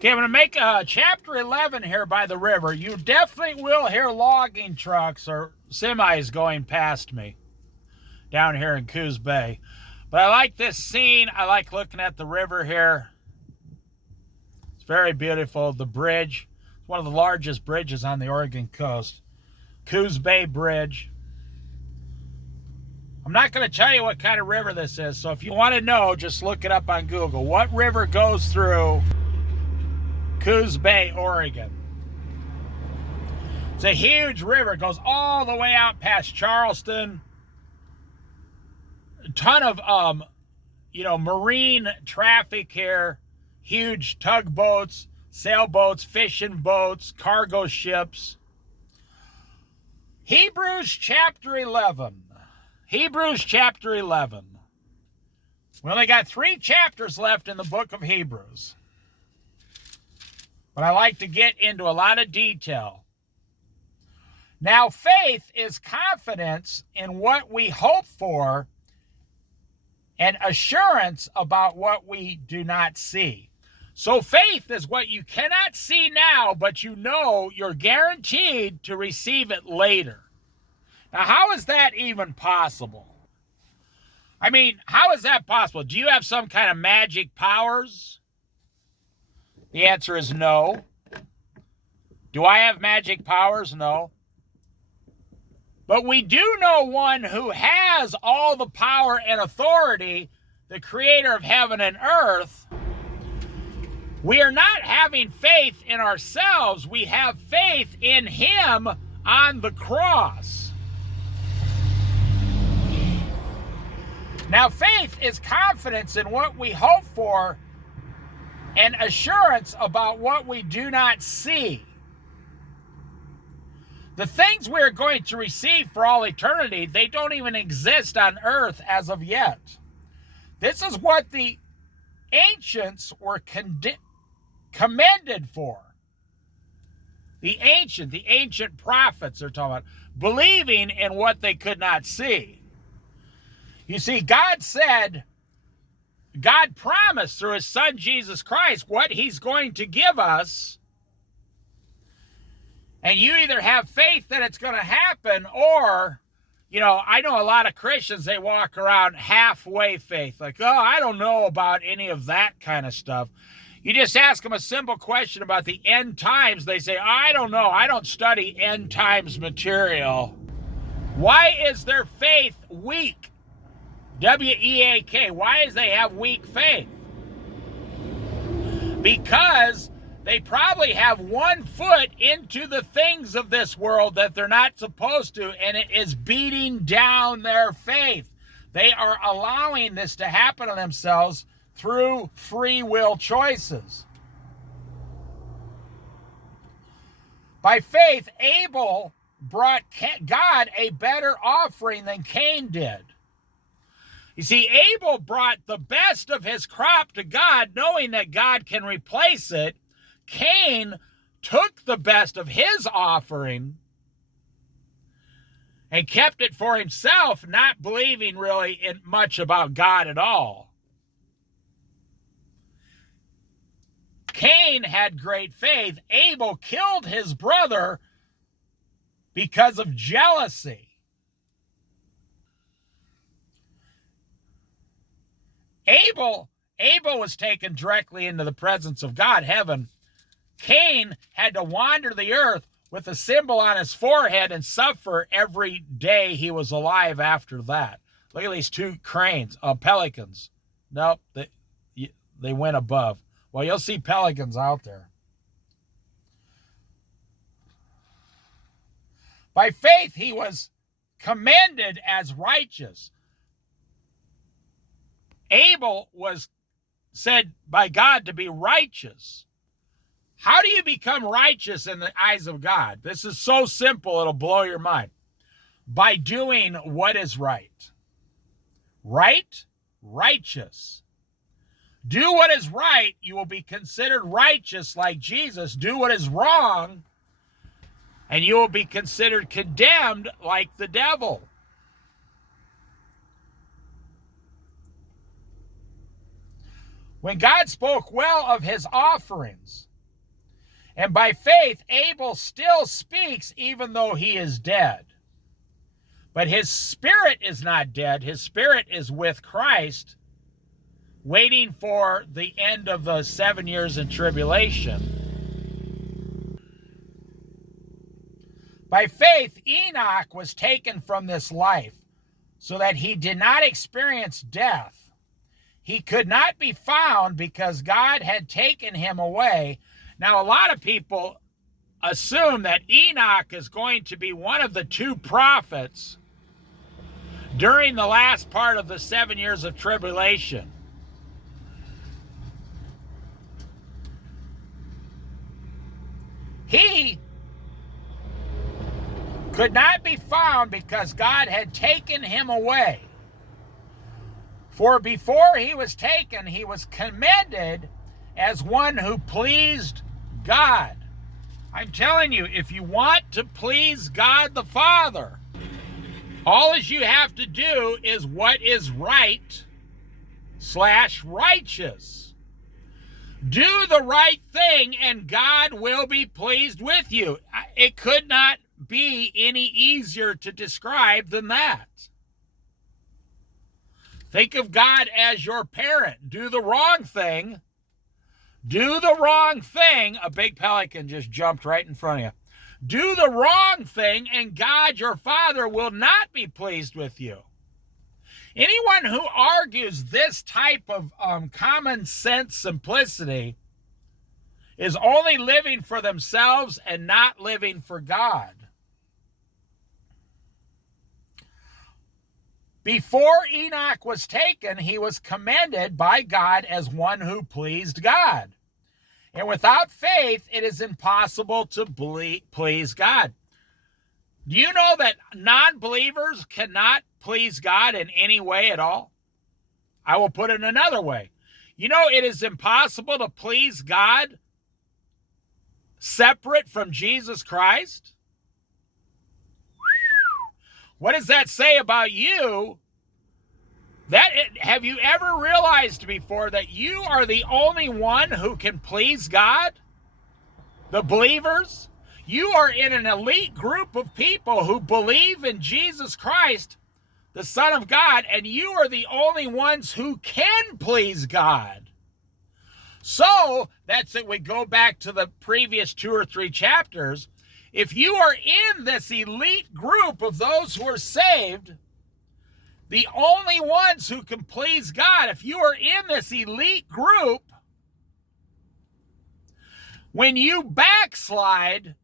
Okay, I'm going to make chapter 11 here by the river. You definitely will hear logging trucks or semis going past me down here in Coos Bay. But I like this scene. I like looking at the river here. It's very beautiful. The bridge. It's one of the largest bridges on the Oregon coast. Coos Bay Bridge. I'm not going to tell you what kind of river this is, so if you want to know, just look it up on Google. What river goes through Coos Bay, Oregon? It's a huge river. It goes all the way out past Charleston. A ton of, marine traffic here. Huge tugboats, sailboats, fishing boats, cargo ships. Hebrews chapter 11. Hebrews chapter 11. We only got 3 chapters left in the book of Hebrews. But I like to get into a lot of detail. Now, faith is confidence in what we hope for and assurance about what we do not see. So faith is what you cannot see now, but you know you're guaranteed to receive it later. Now, how is that even possible? I mean, how is that possible? Do you have some kind of magic powers? The answer is no. Do I have magic powers? No. But we do know one who has all the power and authority, the creator of heaven and earth. We are not having faith in ourselves. We have faith in him on the cross. Now, faith is confidence in what we hope for and assurance about what we do not see. The things we are going to receive for all eternity, they don't even exist on earth as of yet. This is what the ancients were commended for. The ancient prophets are talking about believing in what they could not see. You see, God promised through his son Jesus Christ what he's going to give us. And you either have faith that it's going to happen or, I know a lot of Christians, they walk around halfway faith. Like, I don't know about any of that kind of stuff. You just ask them a simple question about the end times. They say, I don't know. I don't study end times material. Why is their faith weak? W-E-A-K. Why is they have weak faith? Because they probably have one foot into the things of this world that they're not supposed to, and it is beating down their faith. They are allowing this to happen to themselves through free will choices. By faith, Abel brought God a better offering than Cain did. You see, Abel brought the best of his crop to God, knowing that God can replace it. Cain took the best of his offering and kept it for himself, not believing really much about God at all. Cain had great faith. Abel killed his brother because of jealousy. Abel was taken directly into the presence of God, heaven. Cain had to wander the earth with a symbol on his forehead and suffer every day he was alive after that. Look at these 2 cranes, pelicans. Nope, they went above. Well, you'll see pelicans out there. By faith, he was commended as righteous. Abel was said by God to be righteous. How do you become righteous in the eyes of God? This is so simple, it'll blow your mind. By doing what is right. Right? Righteous. Do what is right, you will be considered righteous like Jesus. Do what is wrong, and you will be considered condemned like the devil. When God spoke well of his offerings, And by faith, Abel still speaks even though he is dead. But his spirit is not dead. His spirit is with Christ, waiting for the end of the 7 years in tribulation. By faith, Enoch was taken from this life so that he did not experience death. He could not be found because God had taken him away. Now, a lot of people assume that Enoch is going to be one of the two prophets during the last part of the 7 years of tribulation. He could not be found because God had taken him away. For before he was taken, he was commended as one who pleased God. I'm telling you, if you want to please God the Father, all you have to do is what is right/righteous. Do the right thing and God will be pleased with you. It could not be any easier to describe than that. Think of God as your parent. Do the wrong thing. Do the wrong thing. A big pelican just jumped right in front of you. Do the wrong thing and God, your Father, will not be pleased with you. Anyone who argues this type of common sense simplicity is only living for themselves and not living for God. Before Enoch was taken, he was commended by God as one who pleased God. And without faith, it is impossible to please God. Do you know that non-believers cannot please God in any way at all? I will put it another way. You know, it is impossible to please God separate from Jesus Christ. What does that say about you? Have you ever realized before that you are the only one who can please God? The believers? You are in an elite group of people who believe in Jesus Christ, the Son of God, and you are the only ones who can please God. So, that's it. We go back to the previous 2 or 3 chapters. If you are in this elite group of those who are saved, the only ones who can please God, if you are in this elite group, when you backslide,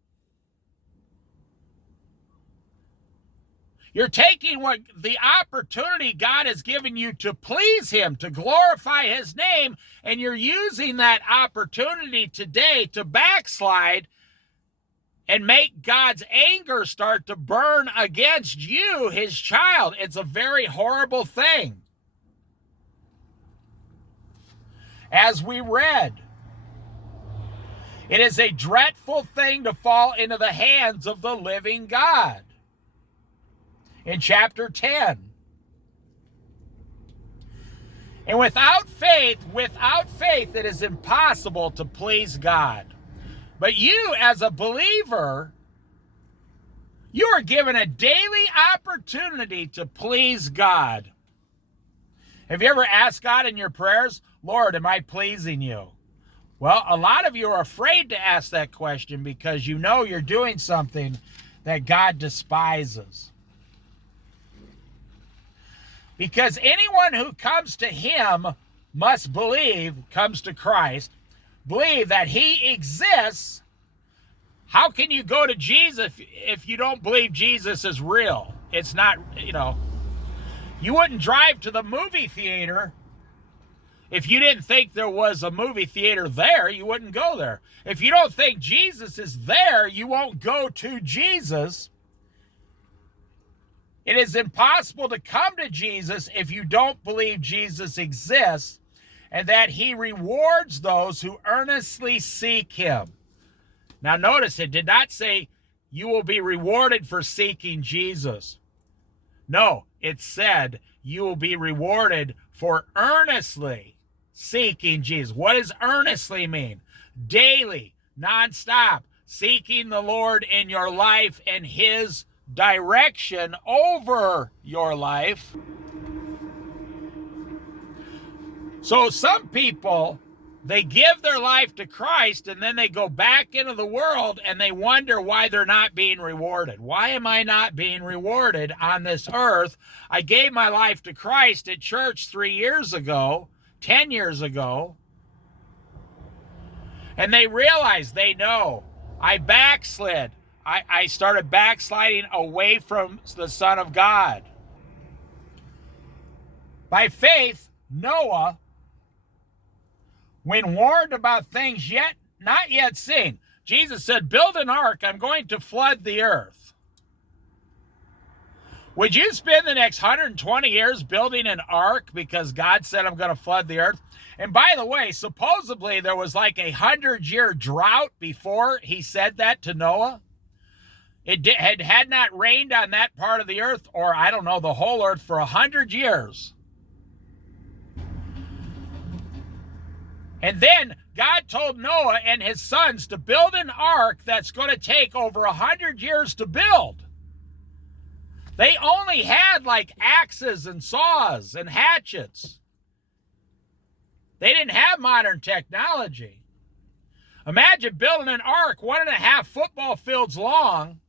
you're taking what the opportunity God has given you to please him, to glorify his name, and you're using that opportunity today to backslide and make God's anger start to burn against you, his child. It's a very horrible thing. As we read, it is a dreadful thing to fall into the hands of the living God. In chapter 10. And without faith, it is impossible to please God. But you, as a believer, you are given a daily opportunity to please God. Have you ever asked God in your prayers, Lord, am I pleasing you? Well, a lot of you are afraid to ask that question because you know you're doing something that God despises. Because anyone who comes to him must believe, comes to Christ, believe that he exists. How can you go to Jesus if you don't believe Jesus is real? It's not, you wouldn't drive to the movie theater if you didn't think there was a movie theater there. You wouldn't go there. If you don't think Jesus is there, you won't go to Jesus. It is impossible to come to Jesus if you don't believe Jesus exists and that he rewards those who earnestly seek him. Now notice, it did not say you will be rewarded for seeking Jesus. No, it said you will be rewarded for earnestly seeking Jesus. What does earnestly mean? Daily, nonstop, seeking the Lord in your life and his direction over your life. So some people, they give their life to Christ and then they go back into the world and they wonder why they're not being rewarded. Why am I not being rewarded on this earth? I gave my life to Christ at church 3 years ago, 10 years ago, and they realize, they know, I backslid. I started backsliding away from the Son of God. By faith, Noah, when warned about things not yet seen, Jesus said, build an ark, I'm going to flood the earth. Would you spend the next 120 years building an ark because God said, I'm going to flood the earth? And by the way, supposedly there was like 100-year drought before he said that to Noah. It had not rained on that part of the earth, or I don't know, the whole earth for 100 years. And then God told Noah and his sons to build an ark that's going to take over 100 years to build. They only had like axes and saws and hatchets. They didn't have modern technology. Imagine building an ark 1.5 football fields long,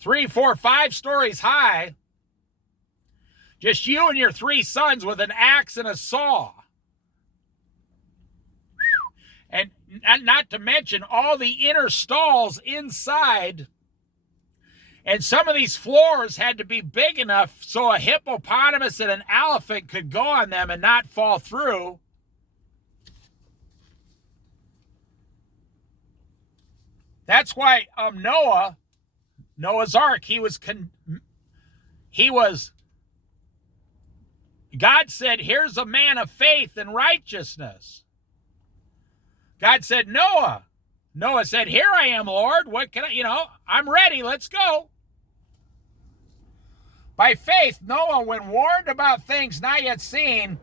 3, 4, 5 stories high, just you and your 3 sons with an axe and a saw. And not to mention all the inner stalls inside. And some of these floors had to be big enough so a hippopotamus and an elephant could go on them and not fall through. That's why Noah's Ark, God said, here's a man of faith and righteousness. God said, Noah. Noah said, here I am, Lord. What can I'm ready. Let's go. By faith, Noah, when warned about things not yet seen,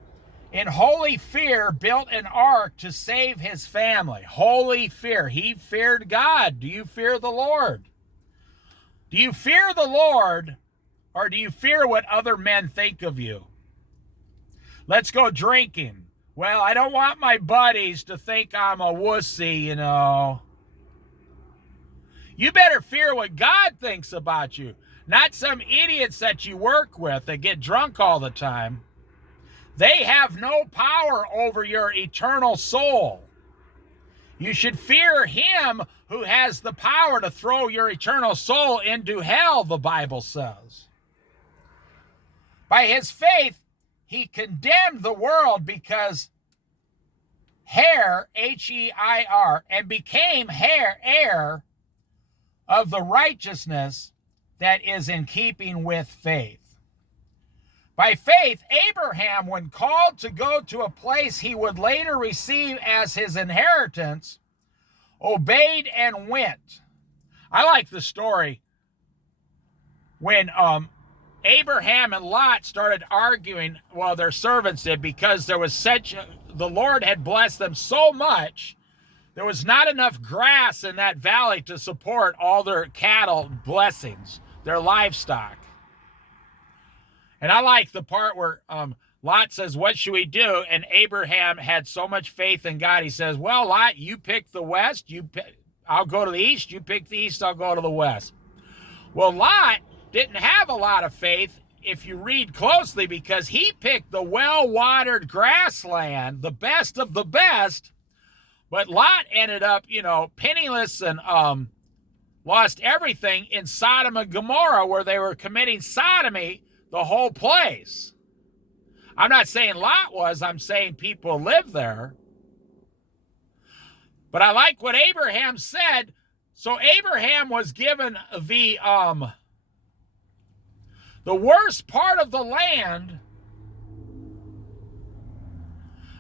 in holy fear built an ark to save his family. Holy fear. He feared God. Do you fear the Lord? Do you fear the Lord, or do you fear what other men think of you? Let's go drinking. Well, I don't want my buddies to think I'm a wussy, You better fear what God thinks about you, not some idiots that you work with that get drunk all the time. They have no power over your eternal soul. You should fear him who has the power to throw your eternal soul into hell, the Bible says. By his faith, he condemned the world because H-E-I-R, and became heir of the righteousness that is in keeping with faith. By faith, Abraham, when called to go to a place he would later receive as his inheritance, obeyed and went. I like the story when Abraham and Lot started arguing, well, their servants did, because there was the Lord had blessed them so much, there was not enough grass in that valley to support all their cattle blessings, their livestock. And I like the part where Lot says, what should we do? And Abraham had so much faith in God, he says, well, Lot, you pick the west, I'll go to the east, you pick the east, I'll go to the west. Well, Lot didn't have a lot of faith if you read closely, because he picked the well-watered grassland, the best of the best, but Lot ended up, penniless and lost everything in Sodom and Gomorrah, where they were committing sodomy, the whole place. I'm not saying Lot was, I'm saying people live there. But I like what Abraham said. So Abraham was given the worst part of the land,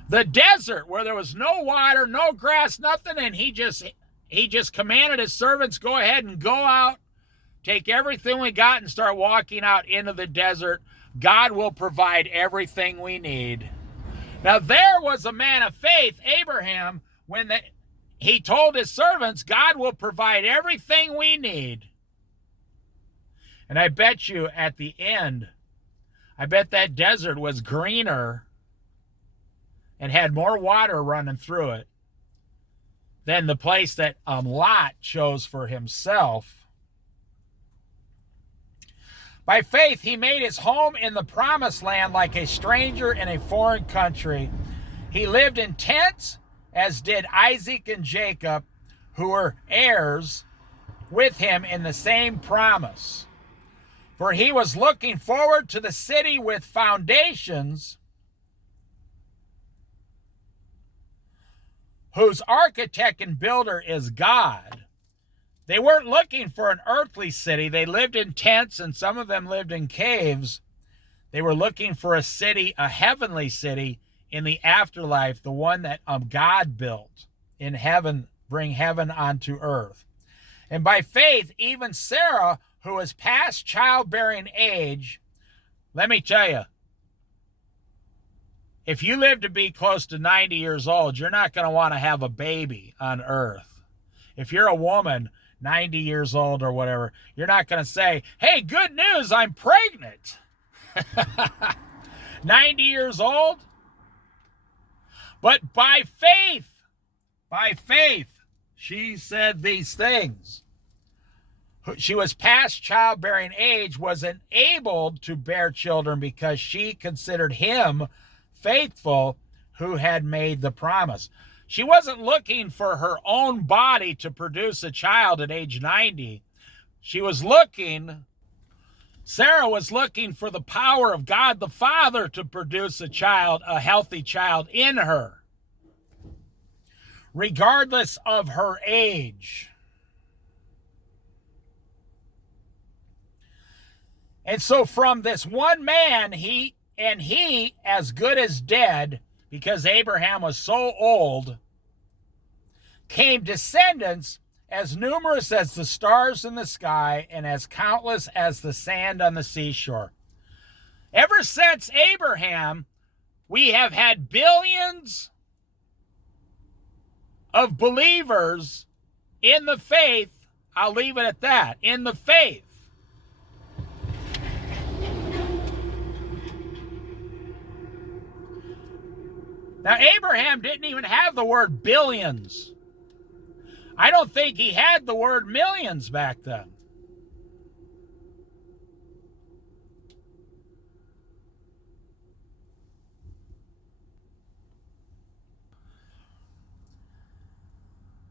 the desert, where there was no water, no grass, nothing, and he just commanded his servants, go ahead and go out, take everything we got and start walking out into the desert. God will provide everything we need. Now there was a man of faith, Abraham, when he told his servants, God will provide everything we need. And I bet you at the end, I bet that desert was greener and had more water running through it than the place that Lot chose for himself. By faith, he made his home in the promised land like a stranger in a foreign country. He lived in tents, as did Isaac and Jacob, who were heirs with him in the same promise. For he was looking forward to the city with foundations, whose architect and builder is God. They weren't looking for an earthly city. They lived in tents, and some of them lived in caves. They were looking for a city, a heavenly city in the afterlife, the one that God built in heaven, bring heaven onto earth. And by faith, even Sarah, who was past childbearing age, let me tell you, if you live to be close to 90 years old, you're not going to want to have a baby on earth. If you're a woman, 90 years old or whatever, you're not going to say, hey, good news, I'm pregnant. 90 years old? But by faith, she said these things. She was past childbearing age, was enabled to bear children because she considered him faithful who had made the promise. She wasn't looking for her own body to produce a child at age 90. Sarah was looking for the power of God the Father to produce a child, a healthy child in her, regardless of her age. And so from this one man, he, as good as dead, because Abraham was so old, came descendants as numerous as the stars in the sky and as countless as the sand on the seashore. Ever since Abraham, we have had billions of believers in the faith. I'll leave it at that, in the faith. Now, Abraham didn't even have the word billions. I don't think he had the word millions back then.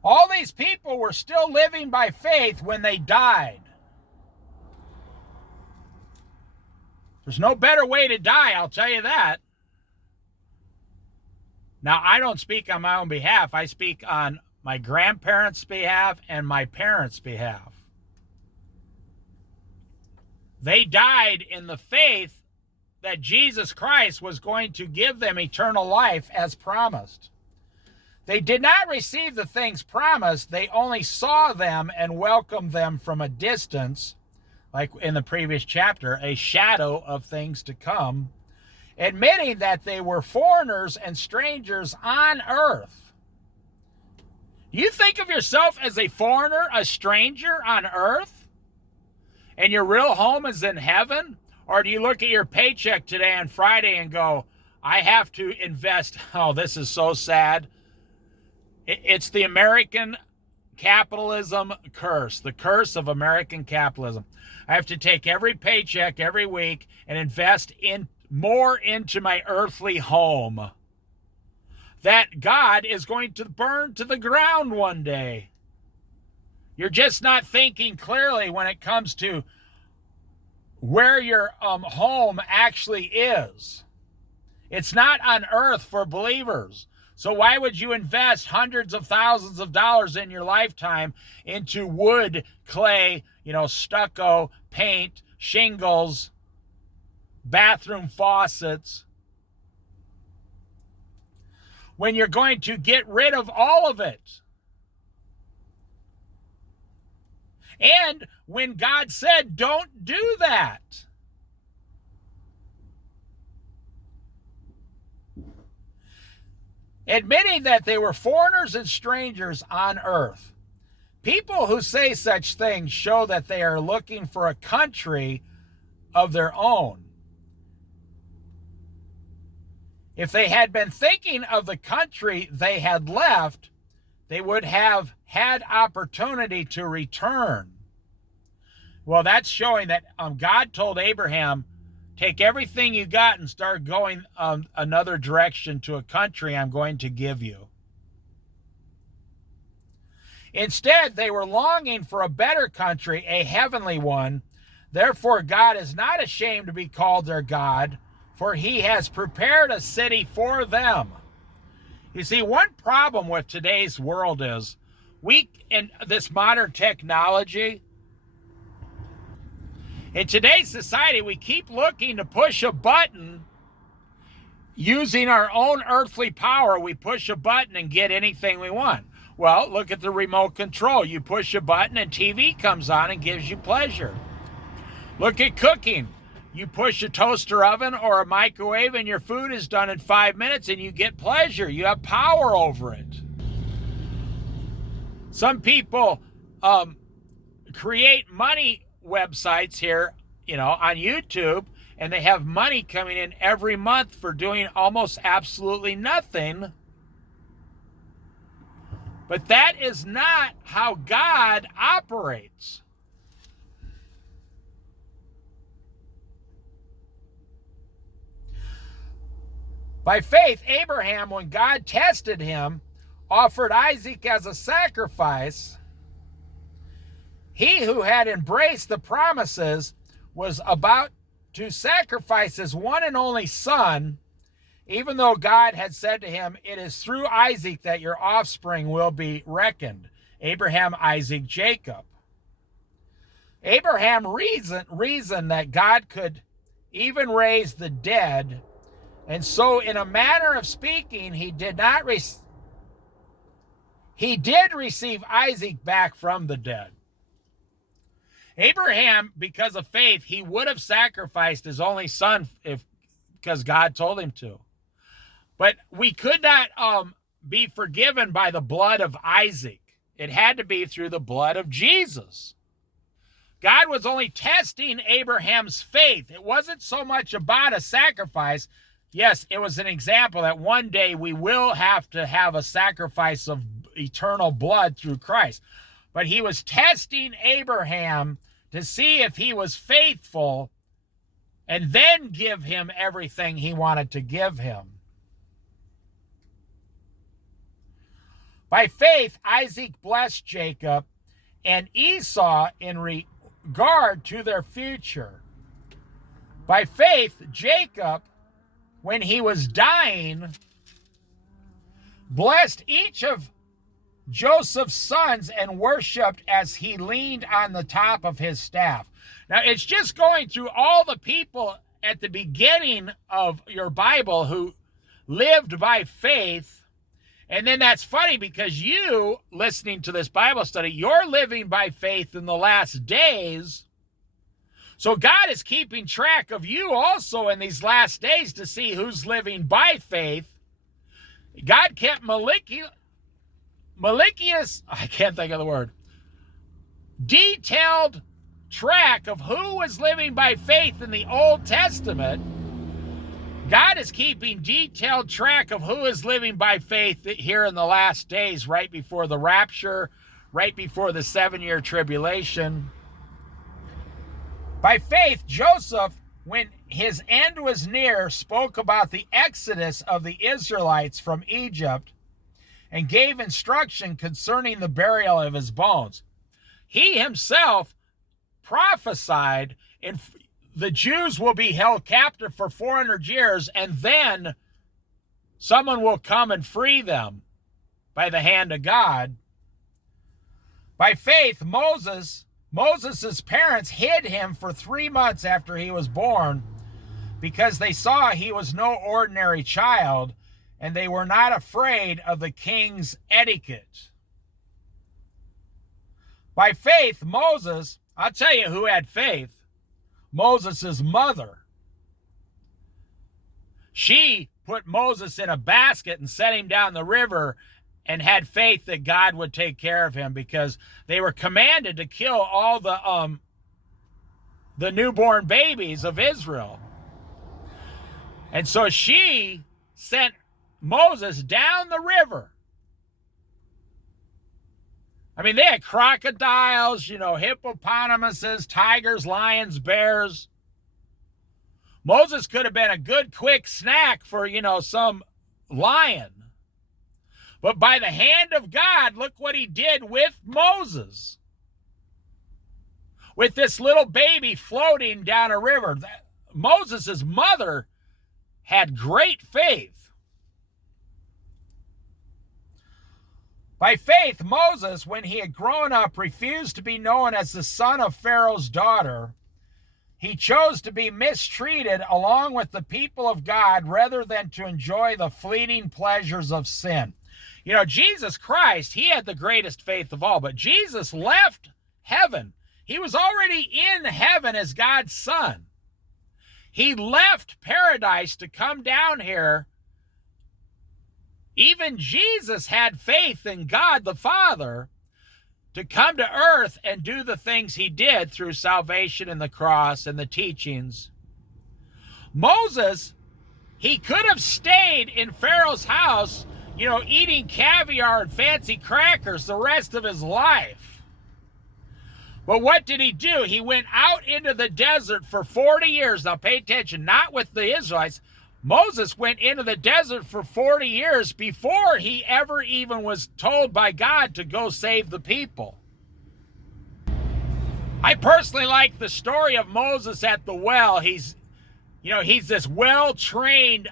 All these people were still living by faith when they died. There's no better way to die, I'll tell you that. Now, I don't speak on my own behalf. I speak on my grandparents' behalf and my parents' behalf. They died in the faith that Jesus Christ was going to give them eternal life as promised. They did not receive the things promised. They only saw them and welcomed them from a distance, like in the previous chapter, a shadow of things to come, admitting that they were foreigners and strangers on earth. You think of yourself as a foreigner, a stranger on earth, and your real home is in heaven? Or do you look at your paycheck today on Friday and go, I have to invest? Oh, this is so sad. It's the American capitalism curse, the curse of American capitalism. I have to take every paycheck every week and invest in more into my earthly home that God is going to burn to the ground one day. You're just not thinking clearly when it comes to where your home actually is. It's not on earth for believers. So why would you invest hundreds of thousands of dollars in your lifetime into wood, clay, stucco, paint, shingles, bathroom faucets, when you're going to get rid of all of it? And when God said, don't do that. admitting that they were foreigners and strangers on earth. People who say such things show that they are looking for a country of their own. If they had been thinking of the country they had left, they would have had opportunity to return. Well, that's showing that God told Abraham, take everything you got and start going another direction to a country I'm going to give you. Instead, they were longing for a better country, a heavenly one. Therefore, God is not ashamed to be called their God, for he has prepared a city for them. You see, one problem with today's world is in this modern technology, in today's society, we keep looking to push a button using our own earthly power. We push a button and get anything we want. Well, look at the remote control. You push a button and TV comes on and gives you pleasure. Look at cooking. You push a toaster oven or a microwave and your food is done in 5 minutes and you get pleasure. You have power over it. Some people create money websites here, on YouTube, and they have money coming in every month for doing almost absolutely nothing. But that is not how God operates. By faith, Abraham, when God tested him, offered Isaac as a sacrifice. He who had embraced the promises was about to sacrifice his one and only son, even though God had said to him, it is through Isaac that your offspring will be reckoned. Abraham, Isaac, Jacob. Abraham reasoned that God could even raise the dead, and so in a manner of speaking, he did receive Isaac back from the dead. Abraham, because of faith, he would have sacrificed his only son because God told him to. But we could not be forgiven by the blood of Isaac. It had to be through the blood of Jesus. God was only testing Abraham's faith. It wasn't so much about a sacrifice. Yes, it was an example that one day we will have to have a sacrifice of eternal blood through Christ. But he was testing Abraham to see if he was faithful and then give him everything he wanted to give him. By faith, Isaac blessed Jacob and Esau in regard to their future. By faith, Jacob, when he was dying, blessed each of Joseph's sons and worshiped as he leaned on the top of his staff. Now, it's just going through all the people at the beginning of your Bible who lived by faith. And then that's funny because you, listening to this Bible study, you're living by faith in the last days. So God is keeping track of you also in these last days to see who's living by faith. God kept detailed track of who was living by faith in the Old Testament. God is keeping detailed track of who is living by faith here in the last days, right before the rapture, right before the 7-year tribulation. By faith, Joseph, when his end was near, spoke about the exodus of the Israelites from Egypt and gave instruction concerning the burial of his bones. He himself prophesied the Jews will be held captive for 400 years, and then someone will come and free them by the hand of God. By faith, Moses' parents hid him for 3 months after he was born because they saw he was no ordinary child, and they were not afraid of the king's etiquette. By faith, Moses, I'll tell you who had faith, Moses' mother. She put Moses in a basket and set him down the river and had faith that God would take care of him, because they were commanded to kill all the newborn babies of Israel. And so she sent Moses down the river. I mean, they had crocodiles, hippopotamuses, tigers, lions, bears. Moses could have been a good, quick snack for, some lion. But by the hand of God, look what he did with Moses. With this little baby floating down a river. Moses' mother had great faith. By faith, Moses, when he had grown up, refused to be known as the son of Pharaoh's daughter. He chose to be mistreated along with the people of God rather than to enjoy the fleeting pleasures of sin. Jesus Christ, he had the greatest faith of all, but Jesus left heaven. He was already in heaven as God's son. He left paradise to come down here. Even Jesus had faith in God the Father to come to earth and do the things he did through salvation and the cross and the teachings. Moses, he could have stayed in Pharaoh's house, eating caviar and fancy crackers the rest of his life. But what did he do? He went out into the desert for 40 years. Now pay attention, not with the Israelites. Moses went into the desert for 40 years before he ever even was told by God to go save the people. I personally like the story of Moses at the well. He's this well-trained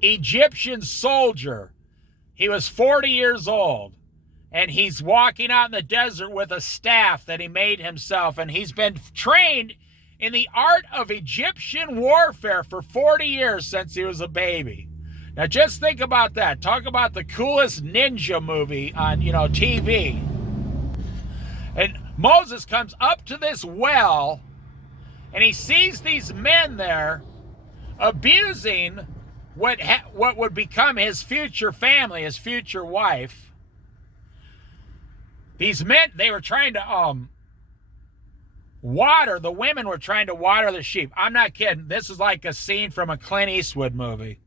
Egyptian soldier. He was 40 years old, and he's walking out in the desert with a staff that he made himself, and he's been trained in the art of Egyptian warfare for 40 years since he was a baby. Now just think about that. Talk about the coolest ninja movie on, TV. And Moses comes up to this well, and he sees these men there abusing what would become his future family, his future wife. These men, they were trying to the women were trying to water the sheep. I'm not kidding. This is like a scene from a Clint Eastwood movie.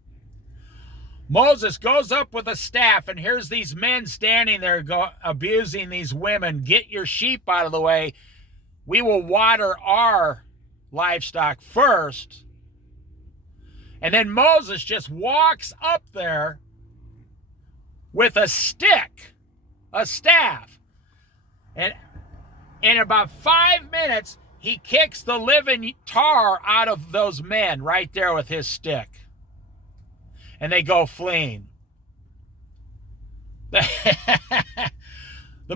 Moses goes up with a staff, and here's these men standing there abusing these women. Get your sheep out of the way. We will water our livestock first. And then Moses just walks up there with a stick, a staff. And in about 5 minutes, he kicks the living tar out of those men right there with his stick. And they go fleeing. The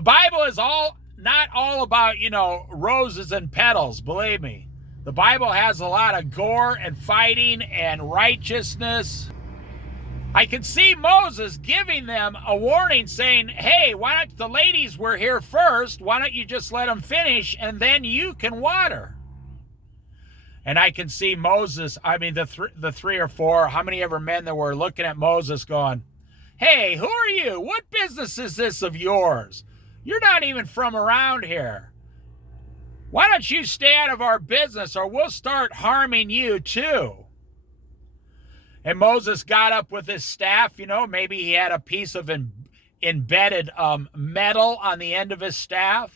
Bible is not all about, roses and petals, believe me. The Bible has a lot of gore and fighting and righteousness. I can see Moses giving them a warning saying, hey, why don't the ladies were here first, why don't you just let them finish and then you can water? And I can see Moses, the 3 or 4, how many ever men there were looking at Moses going, hey, who are you? What business is this of yours? You're not even from around here. Why don't you stay out of our business or we'll start harming you too? And Moses got up with his staff, maybe he had a piece of embedded metal on the end of his staff.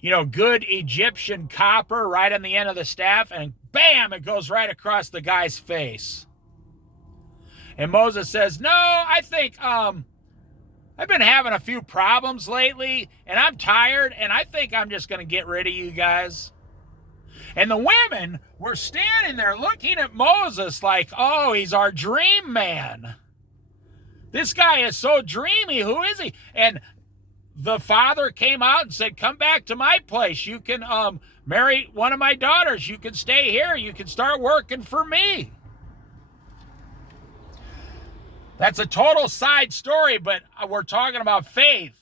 Good Egyptian copper right on the end of the staff, and bam, it goes right across the guy's face. And Moses says, no, I think I've been having a few problems lately, and I'm tired, and I think I'm just going to get rid of you guys. And the women were standing there looking at Moses like, oh, he's our dream man. This guy is so dreamy. Who is he? And the father came out and said, come back to my place. You can marry one of my daughters. You can stay here. You can start working for me. That's a total side story, but we're talking about faith.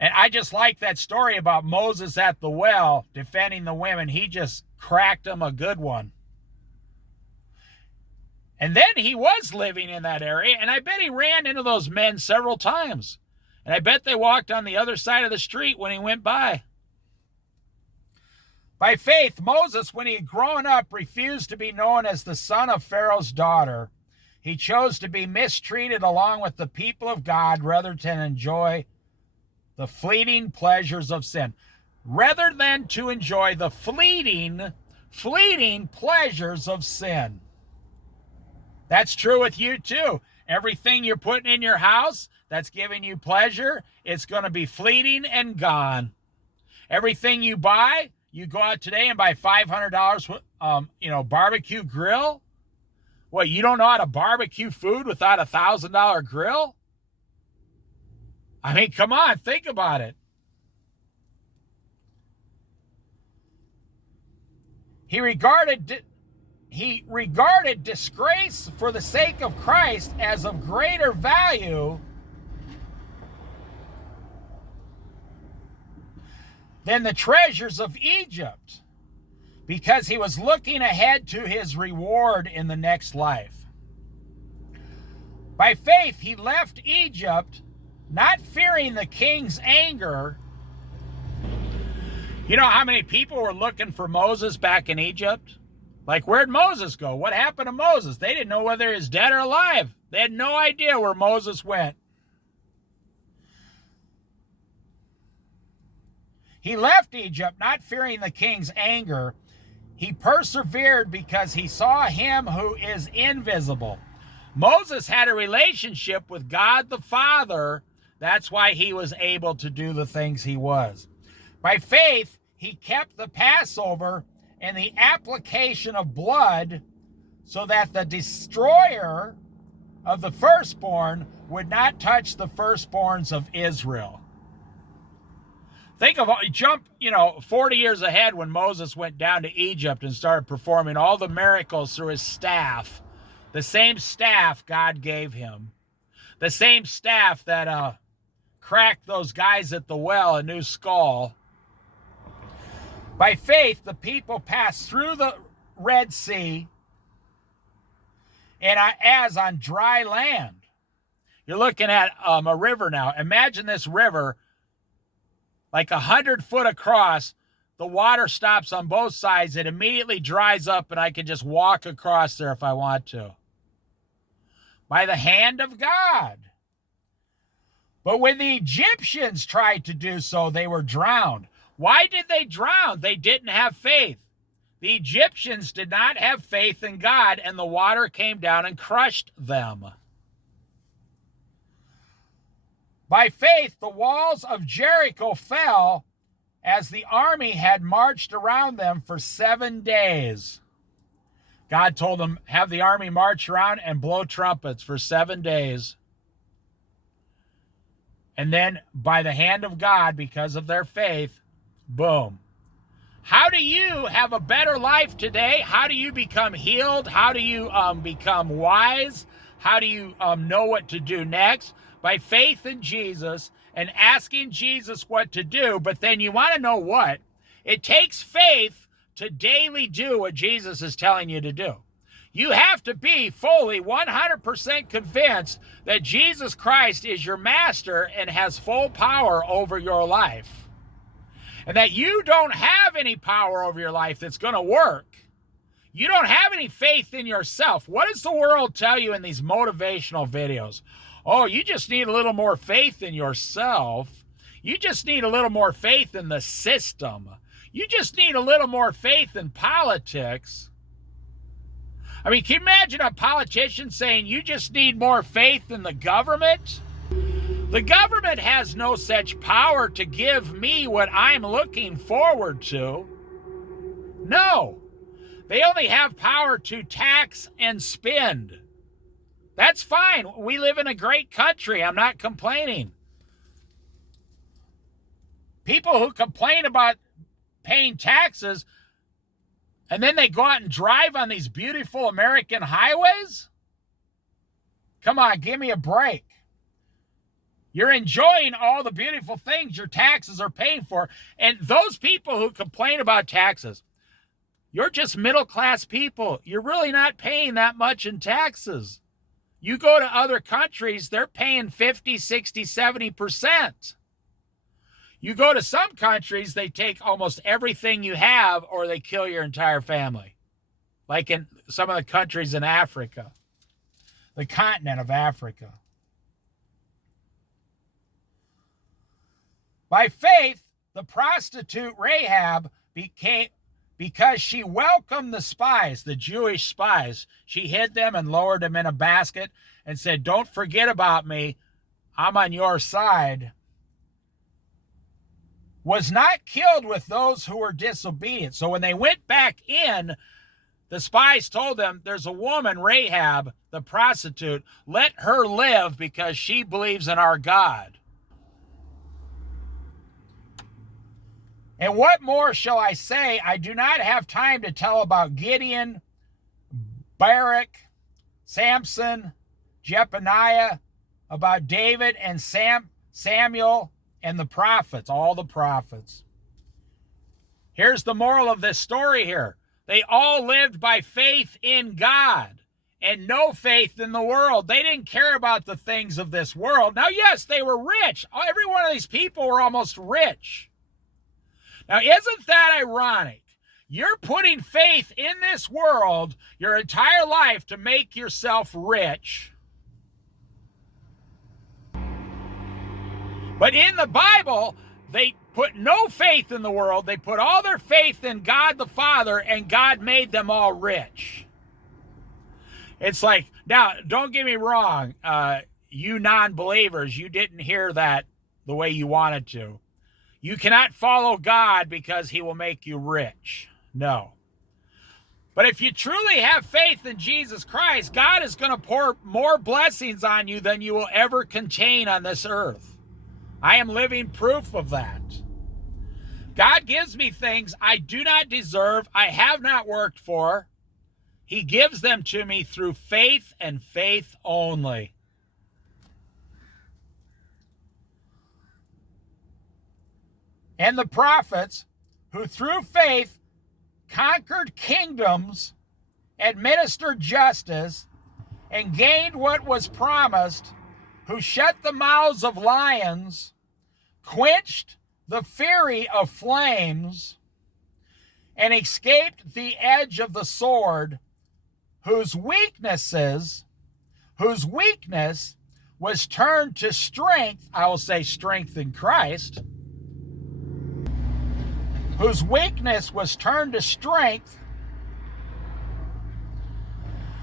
And I just like that story about Moses at the well defending the women. He just cracked them a good one. And then he was living in that area, and I bet he ran into those men several times. And I bet they walked on the other side of the street when he went by. By faith, Moses, when he had grown up, refused to be known as the son of Pharaoh's daughter. He chose to be mistreated along with the people of God rather than enjoy the fleeting pleasures of sin. Rather than to enjoy the fleeting pleasures of sin. That's true with you too. Everything you're putting in your house that's giving you pleasure, it's going to be fleeting and gone. Everything you buy, you go out today and buy $500, barbecue grill. What, you don't know how to barbecue food without a $1,000 grill? I mean, come on, think about it. He regarded disgrace for the sake of Christ as of greater value than the treasures of Egypt, because he was looking ahead to his reward in the next life. By faith, he left Egypt, not fearing the king's anger. You know how many people were looking for Moses back in Egypt? Like, where'd Moses go? What happened to Moses? They didn't know whether he was dead or alive. They had no idea where Moses went. He left Egypt, not fearing the king's anger. He persevered because he saw him who is invisible. Moses had a relationship with God the Father. That's why he was able to do the things he was. By faith, he kept the Passover and the application of blood so that the destroyer of the firstborn would not touch the firstborns of Israel. Think of, jump, 40 years ahead when Moses went down to Egypt and started performing all the miracles through his staff. The same staff God gave him. The same staff that cracked those guys at the well a new skull. By faith, the people passed through the Red Sea and as on dry land. You're looking at a river now. Imagine this river like 100 foot across. The water stops on both sides. It immediately dries up and I can just walk across there if I want to. By the hand of God. But when the Egyptians tried to do so, they were drowned. Why did they drown? They didn't have faith. The Egyptians did not have faith in God, and the water came down and crushed them. By faith, the walls of Jericho fell as the army had marched around them for 7 days. God told them, have the army march around and blow trumpets for 7 days. And then, by the hand of God, because of their faith, boom. How do you have a better life today? How do you become healed? How do you become wise? How do you know what to do next? By faith in Jesus and asking Jesus what to do. But then you want to know what? It takes faith to daily do what Jesus is telling you to do. You have to be fully 100% convinced that Jesus Christ is your master and has full power over your life. And that you don't have any power over your life that's going to work. You don't have any faith in yourself. What does the world tell you in these motivational videos? Oh, you just need a little more faith in yourself. You just need a little more faith in the system. You just need a little more faith in politics. I mean, can you imagine a politician saying you just need more faith in the government? The government has no such power to give me what I'm looking forward to. No. They only have power to tax and spend. That's fine. We live in a great country. I'm not complaining. People who complain about paying taxes and then they go out and drive on these beautiful American highways? Come on, give me a break. You're enjoying all the beautiful things your taxes are paying for. And those people who complain about taxes, You're just middle-class people. You're really not paying that much in taxes. You go to other countries, they're paying 50, 60, 70%. You go to some countries, they take almost everything you have or they kill your entire family. Like in some of the countries in Africa, the continent of Africa. By faith, the prostitute Rahab became, because she welcomed the spies, the Jewish spies. She hid them and lowered them in a basket and said, don't forget about me. I'm on your side. Was not killed with those who were disobedient. So when they went back in, the spies told them, there's a woman, Rahab, the prostitute. Let her live because she believes in our God. And what more shall I say? I do not have time to tell about Gideon, Barak, Samson, Jephaniah, about David and Samuel and the prophets, all the prophets. Here's the moral of this story here. They all lived by faith in God and no faith in the world. They didn't care about the things of this world. Now, yes, they were rich. Every one of these people were almost rich. Now, isn't that ironic? You're putting faith in this world your entire life to make yourself rich. But in the Bible, they put no faith in the world. They put all their faith in God the Father, and God made them all rich. It's like, now, don't get me wrong, you non-believers, you didn't hear that the way you wanted to. You cannot follow God because he will make you rich. No. But if you truly have faith in Jesus Christ, God is going to pour more blessings on you than you will ever contain on this earth. I am living proof of that. God gives me things I do not deserve, I have not worked for. He gives them to me through faith and faith only. And the prophets, who through faith conquered kingdoms, administered justice, and gained what was promised, who shut the mouths of lions, quenched the fury of flames, and escaped the edge of the sword, whose weakness was turned to strength, I will say strength in Christ, whose weakness was turned to strength,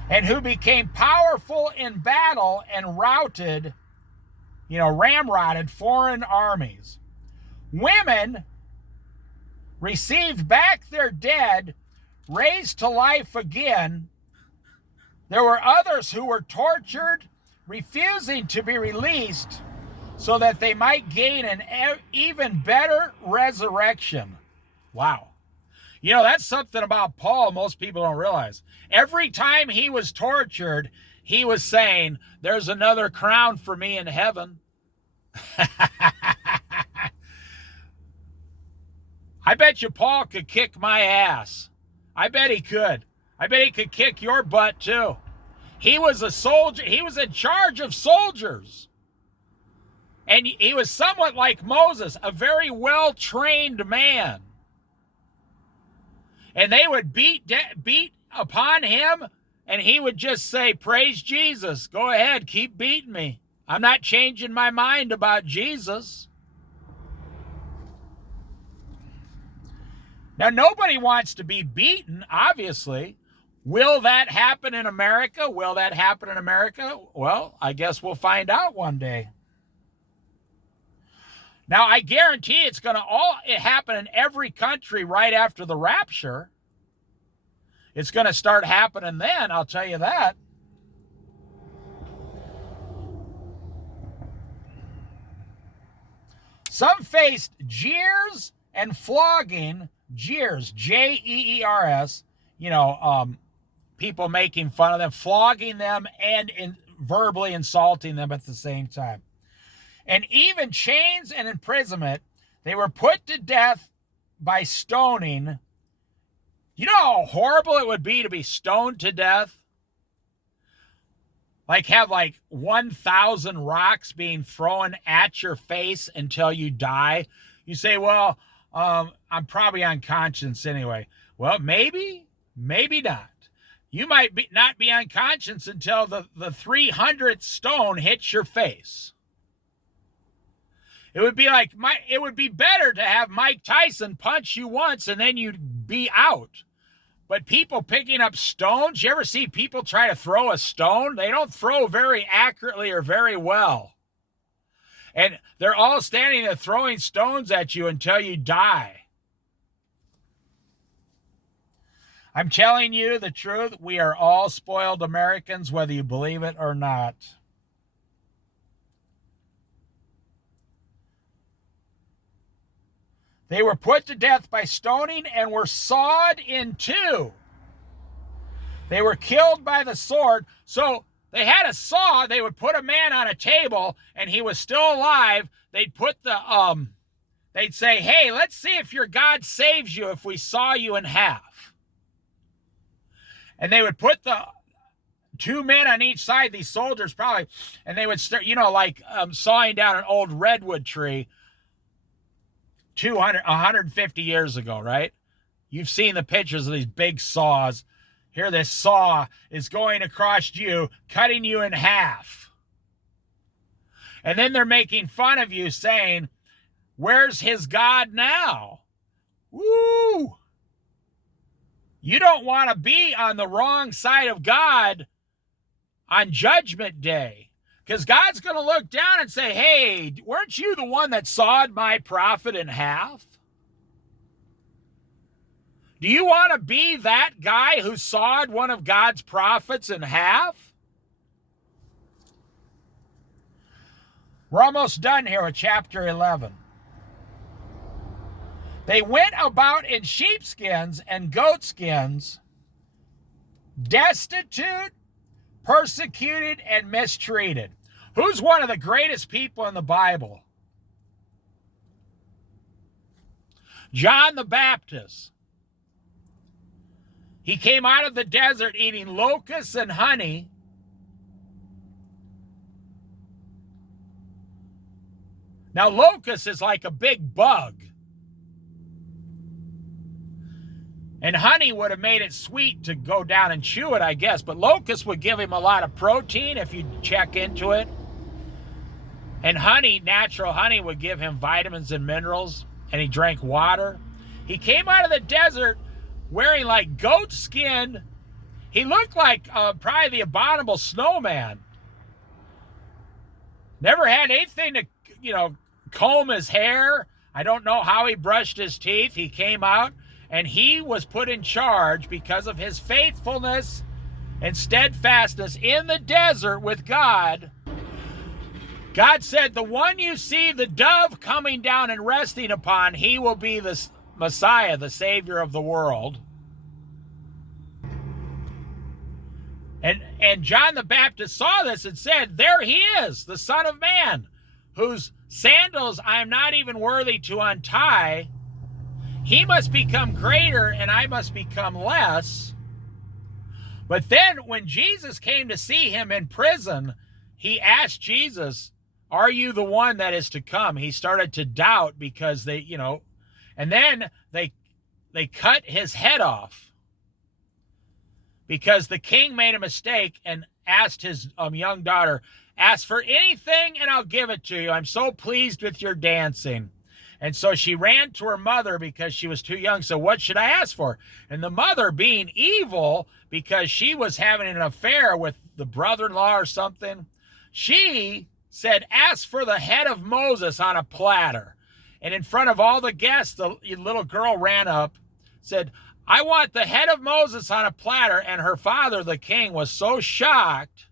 and who became powerful in battle and routed, ramrodded foreign armies. Women received back their dead, raised to life again. There were others who were tortured, refusing to be released so that they might gain an even better resurrection. Wow. That's something about Paul most people don't realize. Every time he was tortured, he was saying, there's another crown for me in heaven. I bet you Paul could kick my ass. I bet he could. I bet he could kick your butt too. He was a soldier. He was in charge of soldiers. And he was somewhat like Moses, a very well-trained man. And they would beat upon him, and he would just say, praise Jesus. Go ahead, keep beating me. I'm not changing my mind about Jesus. Now, nobody wants to be beaten, obviously. Will that happen in America? Will that happen in America? Well, I guess we'll find out one day. Now, I guarantee it's going to happen in every country right after the rapture. It's going to start happening then, I'll tell you that. Some faced jeers and flogging, jeers, Jeers, people making fun of them, flogging them, and verbally insulting them at the same time. And even chains and imprisonment. They were put to death by stoning. You know how horrible it would be to be stoned to death? Like have like 1,000 rocks being thrown at your face until you die. You say, well, I'm probably unconscious anyway. Well, maybe not. You might not be unconscious until the 300th stone hits your face. It would be better to have Mike Tyson punch you once and then you'd be out. But people picking up stones, you ever see people try to throw a stone? They don't throw very accurately or very well. And they're all standing there throwing stones at you until you die. I'm telling you the truth. We are all spoiled Americans, whether you believe it or not. They were put to death by stoning and were sawed in two. They were killed by the sword. So they had a saw. They would put a man on a table and he was still alive. They'd put they'd say, hey, let's see if your God saves you if we saw you in half. And they would put the two men on each side, these soldiers probably, and they would start, like sawing down an old redwood tree 150 years ago, right? You've seen the pictures of these big saws. Here, this saw is going across you, cutting you in half. And then they're making fun of you, saying, where's his God now? Woo! You don't want to be on the wrong side of God on Judgment Day. Because God's going to look down and say, hey, weren't you the one that sawed my prophet in half? Do you want to be that guy who sawed one of God's prophets in half? We're almost done here with chapter 11. They went about in sheepskins and goatskins, destitute, persecuted, and mistreated. Who's one of the greatest people in the Bible? John the Baptist. He came out of the desert eating locusts and honey. Now, locust is like a big bug. And honey would have made it sweet to go down and chew it, I guess. But locust would give him a lot of protein if you check into it. And honey, natural honey, would give him vitamins and minerals. And he drank water. He came out of the desert wearing like goat skin. He looked like probably the abominable snowman. Never had anything to, comb his hair. I don't know how he brushed his teeth. He came out. And he was put in charge because of his faithfulness and steadfastness in the desert with God. God said, the one you see the dove coming down and resting upon, he will be the Messiah, the Savior of the world. And John the Baptist saw this and said, there he is, the Son of Man, whose sandals I am not even worthy to untie. He must become greater and I must become less. But then when Jesus came to see him in prison, he asked Jesus, are you the one that is to come? He started to doubt because and then they cut his head off because the king made a mistake and asked his young daughter, ask for anything and I'll give it to you. I'm so pleased with your dancing. And so she ran to her mother because she was too young. So what should I ask for? And the mother, being evil because she was having an affair with the brother-in-law or something, she said, ask for the head of Moses on a platter. And in front of all the guests, the little girl ran up, said, I want the head of Moses on a platter. And her father, the king, was so shocked.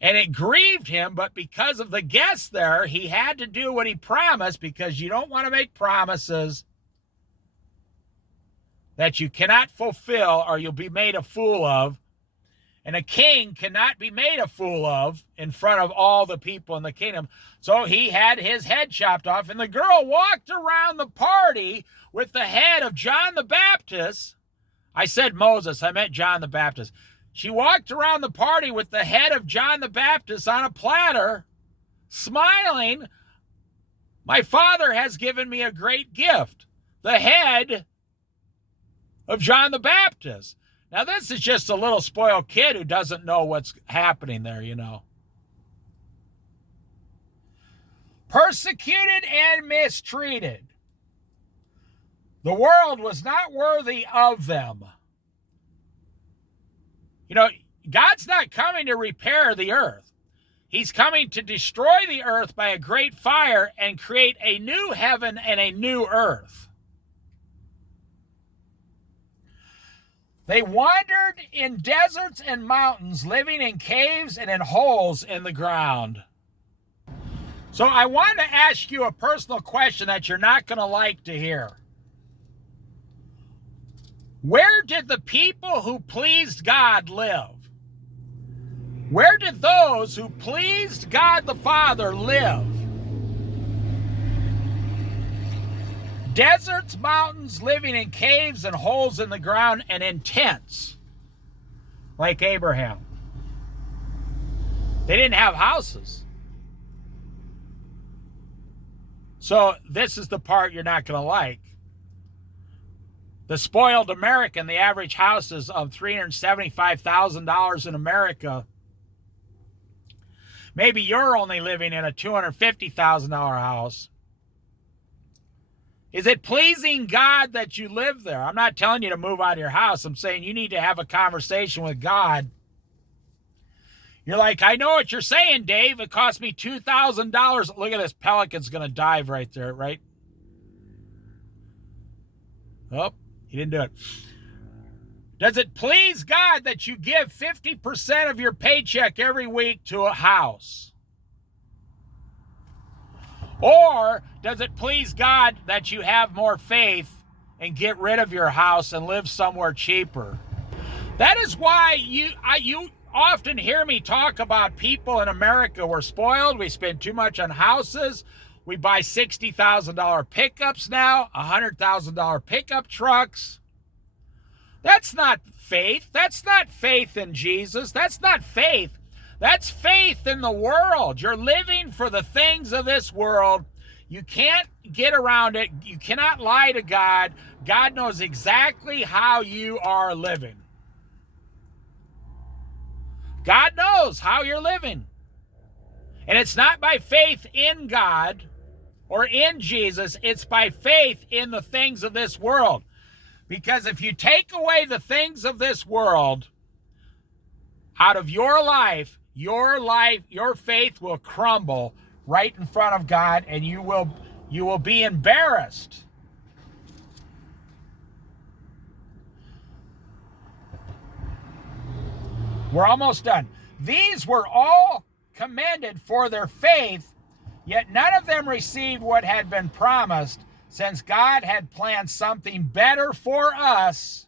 And it grieved him, but because of the guests there, he had to do what he promised, because you don't want to make promises that you cannot fulfill or you'll be made a fool of. And a king cannot be made a fool of in front of all the people in the kingdom. So he had his head chopped off, and the girl walked around the party with the head of John the Baptist. I said Moses, I meant John the Baptist. She walked around the party with the head of John the Baptist on a platter, smiling. My Father has given me a great gift, the head of John the Baptist. Now, this is just a little spoiled kid who doesn't know what's happening there, you know. Persecuted and mistreated. The world was not worthy of them. You know, God's not coming to repair the earth. He's coming to destroy the earth by a great fire and create a new heaven and a new earth. They wandered in deserts and mountains, living in caves and in holes in the ground. So I want to ask you a personal question that you're not going to like to hear. Where did the people who pleased God live? Where did those who pleased God the Father live? Deserts, mountains, living in caves and holes in the ground, and in tents, like Abraham. They didn't have houses. So this is the part you're not going to like. The spoiled American, the average house is of $375,000 in America. Maybe you're only living in a $250,000 house. Is it pleasing God that you live there? I'm not telling you to move out of your house. I'm saying you need to have a conversation with God. You're like, I know what you're saying, Dave. It cost me $2,000. Look at this. Pelican's going to dive right there, right? Oh, he didn't do it. Does it please God that you give 50% of your paycheck every week to a house? Or does it please God that you have more faith and get rid of your house and live somewhere cheaper? That is why you often hear me talk about people in America. We're spoiled. We spend too much on houses. We buy $60,000 pickups now, $100,000 pickup trucks. That's not faith. That's not faith in Jesus. That's not faith. That's faith in the world. You're living for the things of this world. You can't get around it. You cannot lie to God. God knows exactly how you are living. God knows how you're living. And it's not by faith in God or in Jesus. It's by faith in the things of this world. Because if you take away the things of this world out of your life, your faith will crumble right in front of God, and you will be embarrassed. We're almost done. These were all commended for their faith, yet none of them received what had been promised, since God had planned something better for us,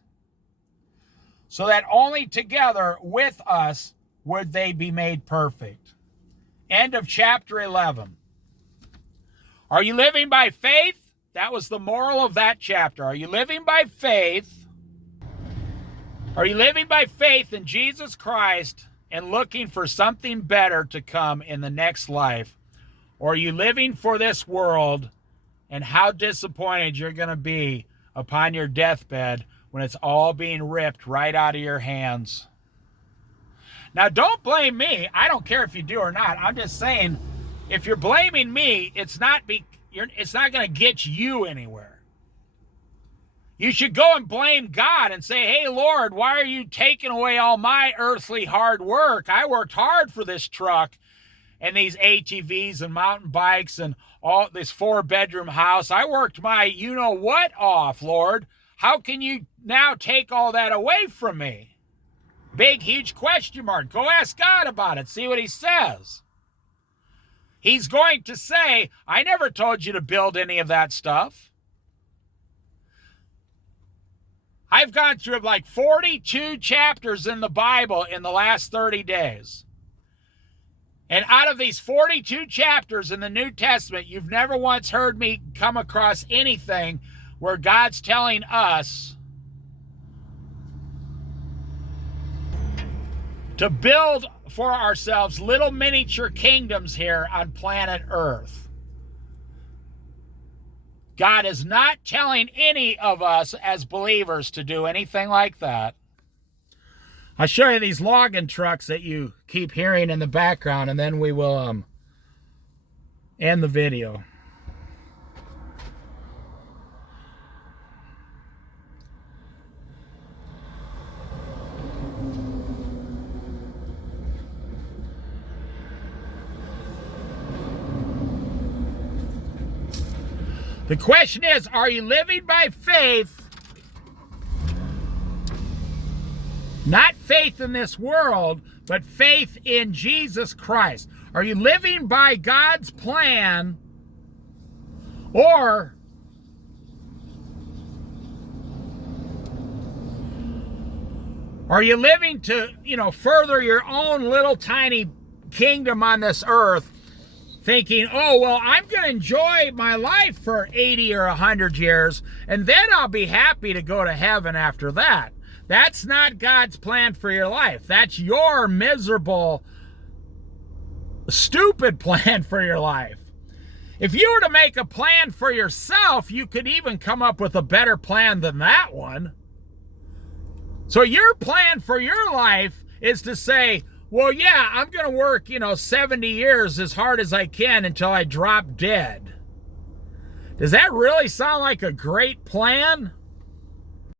so that only together with us would they be made perfect. End of chapter 11. Are you living by faith? That was the moral of that chapter. Are you living by faith? Are you living by faith in Jesus Christ and looking for something better to come in the next life? Or are you living for this world, and how disappointed you're going to be upon your deathbed when it's all being ripped right out of your hands? Now, don't blame me. I don't care if you do or not. I'm just saying, if you're blaming me, it's not going to get you anywhere. You should go and blame God and say, hey, Lord, why are you taking away all my earthly hard work? I worked hard for this truck and these ATVs and mountain bikes and all this 4-bedroom house. I worked my you-know-what off, Lord. How can you now take all that away from me? Big, huge question mark. Go ask God about it. See what he says. He's going to say, I never told you to build any of that stuff. I've gone through like 42 chapters in the Bible in the last 30 days. And out of these 42 chapters in the New Testament, you've never once heard me come across anything where God's telling us to build for ourselves little miniature kingdoms here on planet Earth. God is not telling any of us as believers to do anything like that. I'll show you these logging trucks that you keep hearing in the background, and then we will end the video. The question is, are you living by faith? Not faith in this world, but faith in Jesus Christ. Are you living by God's plan, or are you living to, further your own little tiny kingdom on this earth, thinking, oh, well, I'm going to enjoy my life for 80 or 100 years, and then I'll be happy to go to heaven after that. That's not God's plan for your life. That's your miserable, stupid plan for your life. If you were to make a plan for yourself, you could even come up with a better plan than that one. So your plan for your life is to say, well, yeah, I'm going to work, 70 years as hard as I can until I drop dead. Does that really sound like a great plan?